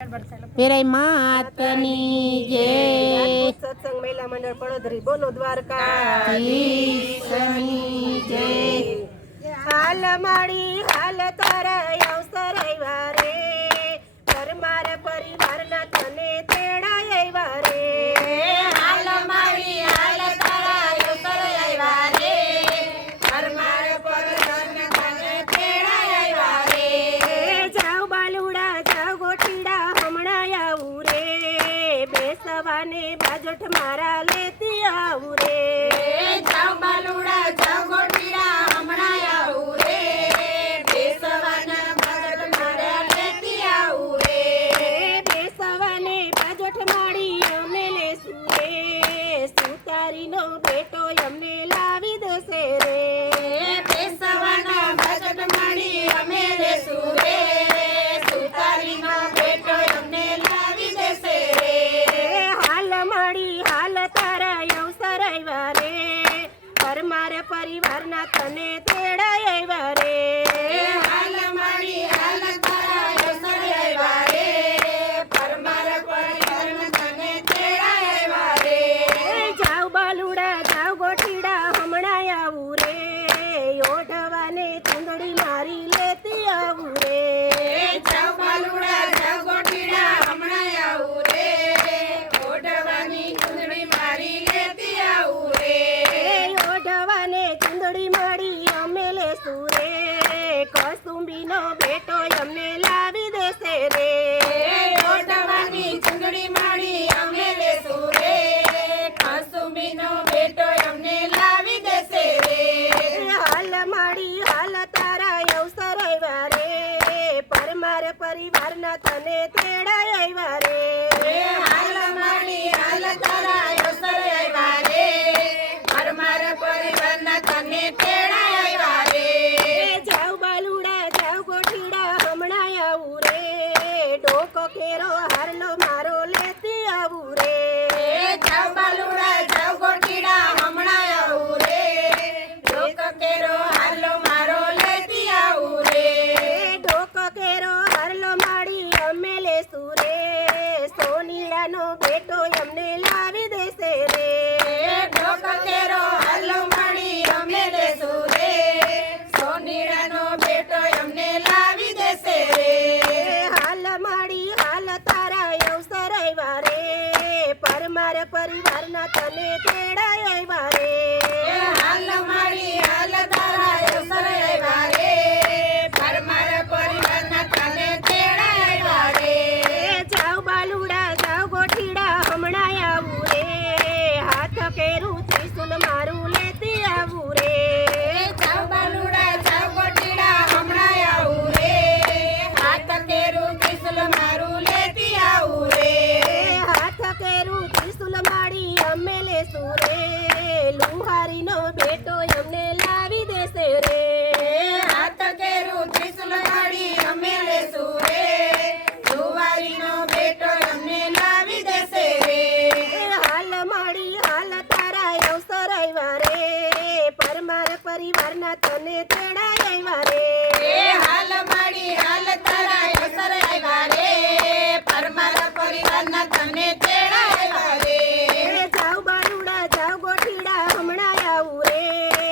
પેરાઈ માતની જય સત્સંગ મહિલા મંડળ પડોદરી બોલો દ્વારકા જય હાલ માડી હાલ તારા અવસર આવ્યા રે ઘર મારા પરિવારના તને તેડા આવ્યા રે હાલ માડી હાલ તારા અવસર આવ્યા રે ઘર મારા પરિવારના તને તેડા આવ્યા રે જાવ બાલુડા જાવ ગોટીડા હમણાં આવું રે બેસવાને બાજોઠ મારા લેતી આવું રે જાવ બાલુડા જાવ ગોટીડા હમણાં આવું રે બેસવાના બાજટ મારા લેતી આવું રે બેસવાને બાજોઠ માડી અમે લેશું રે સુતારીનો બેટો અમને લાવી દેશે રે બેસવાના બાજટ માડી અમે લેશું રે સુતારીનો બેટો અમને લાવી દેશે રે હાલ માડી હાલ તારા અવસર આવ્યા રે પરમાર પરિવારના તને તેડા આવ્યા રે હાલ માડી હાલ તારા અવસર આવ્યા રે પરમાર પરિવારના તને તેડા આવ્યા રે જાવ બાલુડા જાવ ગોટીડા હમણાં આવું રે ઓઢવાને ચૂંદડી મારી લેતી આવું રે જાવ બાલુડા જાવ ગોટીડા હમણાં આવું રે ઓઢવાની ચૂંદડી મારી લેતી આવું રે ઓઢવાને ચૂંદડી મારી અમે લેશું રે કસુંબીનો બેટો અમને લાવી દેશે રે ઓઢવાની ચૂંદડી મારી અમે લેશું રે કસુંબીનો બેટો અમને લાવી દેશે રે હાલ માડી હાલ તારા અવસર આવ્યા રે પરમાર પરિવારના તને તેડા આવ્યા રે હાલ માડી હાલ તારા અવસર આવ્યા રે પરમાર પરિવારના તને તેડા આવ્યા રે જાવ બાલુડા જાવ ગોઠીડા હમણાં આવું રે ડોકો કેરો હારલો મારો લેતી આવું રે જાવ બાલુડા જાવ ગોટીડા હમણાં આવું રે લોક કેરો હાલો મારો લેતી આવું રે ડોકો કેરો હારલો માડી અમે લેશું રે સોનીડાનો બેટો અમને લાવી દેશે રે લોક કેરો હાલો માડી અમે લેશું રે સોનીડાનો બેટો અમને લાવી દેશે રે હાલ માડી હાલ તારા અવસર આવ્યા રે પરમાર પરિવારના તને તેડા આવ્યા રે હાલ માડી હાલ તારા અવસર આવ્યા રે પરમાર પરિવારના તને તેડા આવ્યા રે જાવ બાલુડા જાવ ગોઠીડા હમણાં આવું રે હાથ કેરું ત્રિશુલ મારું લેતી આવું રે જાવ બાલુડા જાવ ગોટીડા હમણાં આવું રે હાથ કેરું ત્રિશુલ મારું લેતી આવું રે હાથ કેરું ત્રિશુલ માડી અમે લેશું રે લુહારીનો બેટો અમને લાવી દેશે રે હાથ કેરું ત્રિશુલ માડી અમે લેશું રે જુવારીનો બેટો અમને લાવી દેશે રે હાલ માડી હાલ તારા અવસર આવ્યા રે પરમાર પરિવારના તને તેડા આવ્યા રે હાલ માડી હાલ તારા અવસર આવ્યા રે પરમાર પરિવારના તને તેડા આવ્યા રે જાવ બાલુડા જાવ ગોઠીડા હમણાં આવું રે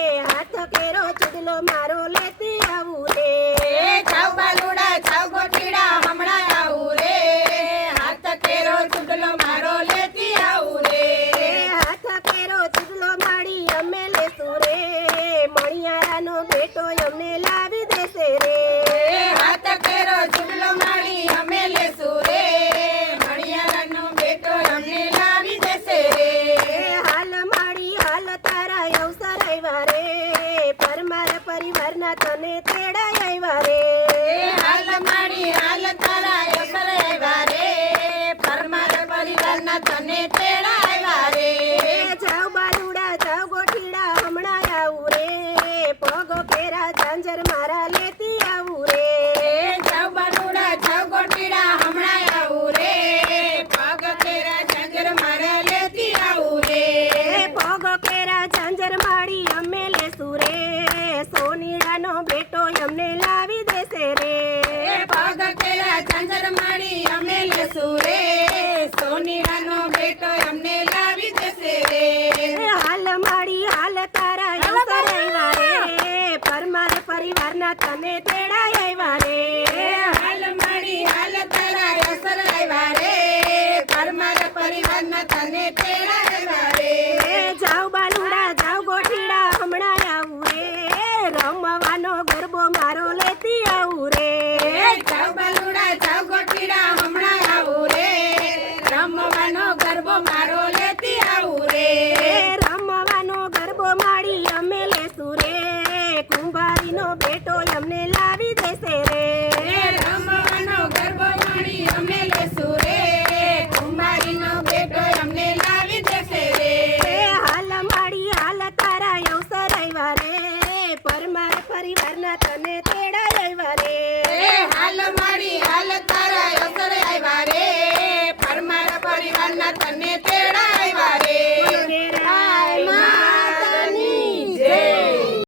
લેશું રે સોનીડાનો બેટો અમને લાવી દેશે રે હાલ માડી હાલ તારા અવસર આવ્યા રે પરમાર પરિવારના તને તેડાય આવ્યા રે હાલ મારી હાલ તારા અસર આવ્યા રે પરમાર પરિવારના તને તેડાવ્યા રે જાવ બાલુડા જાવ ગોઠીડા હમણાં આવું રે રમવાનો ગરબો મારો લેતી આવું રે જાવ બાલુડા જાવ ગોઠીડા હમણાં આવું રે રમવાનો ગરબો મારો લેતી આવું રે રમવાનો ગરબો માડી અમે લેશું રે કુંભારીનો બેટો અમને લાવી દેશે રે રમવાનો ગરબો માણી અમે લેશું રે કુંભારીનો બેટો અમને લાવી દેશે રે હાલ માડી હાલ તારા અવસર આવ્યા રે પરમાર પરિવારના તને તેડાય આવ્યા રે હાલ મારી હાલ તારા અસર આવ્યા રે પરમાર પરિવારના તને